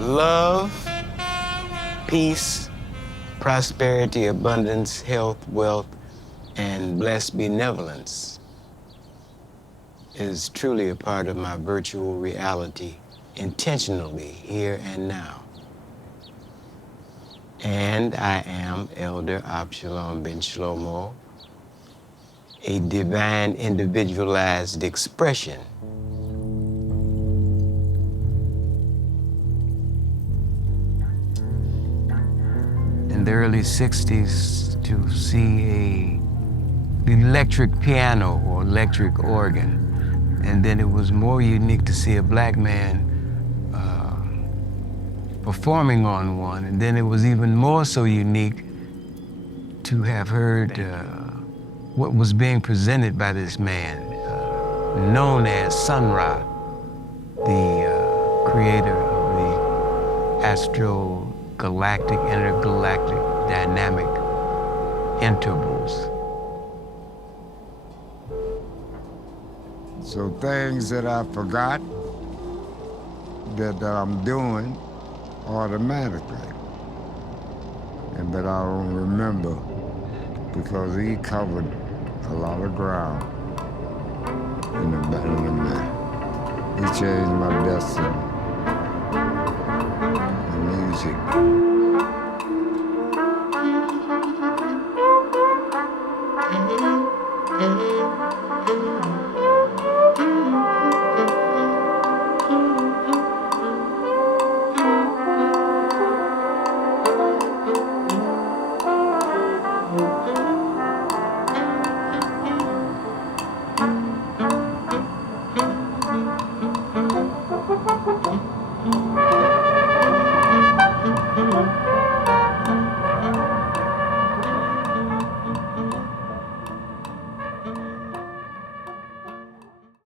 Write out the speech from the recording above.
Love, peace, prosperity, abundance, health, wealth, and blessed benevolence is truly a part of my virtual reality, intentionally, here and now. And I am Elder Abshalomo Ben Shlomo, a divine individualized expression in the early 60s to see an electric piano or electric organ. And then it was more unique to see a black man performing on one. And then it was even more so unique to have heard what was being presented by this man, known as Sun Ra, the creator of the galactic, intergalactic dynamic intervals. So things that I forgot that I'm doing automatically, and that I don't remember because he covered a lot of ground in the man. He changed my destiny. The music.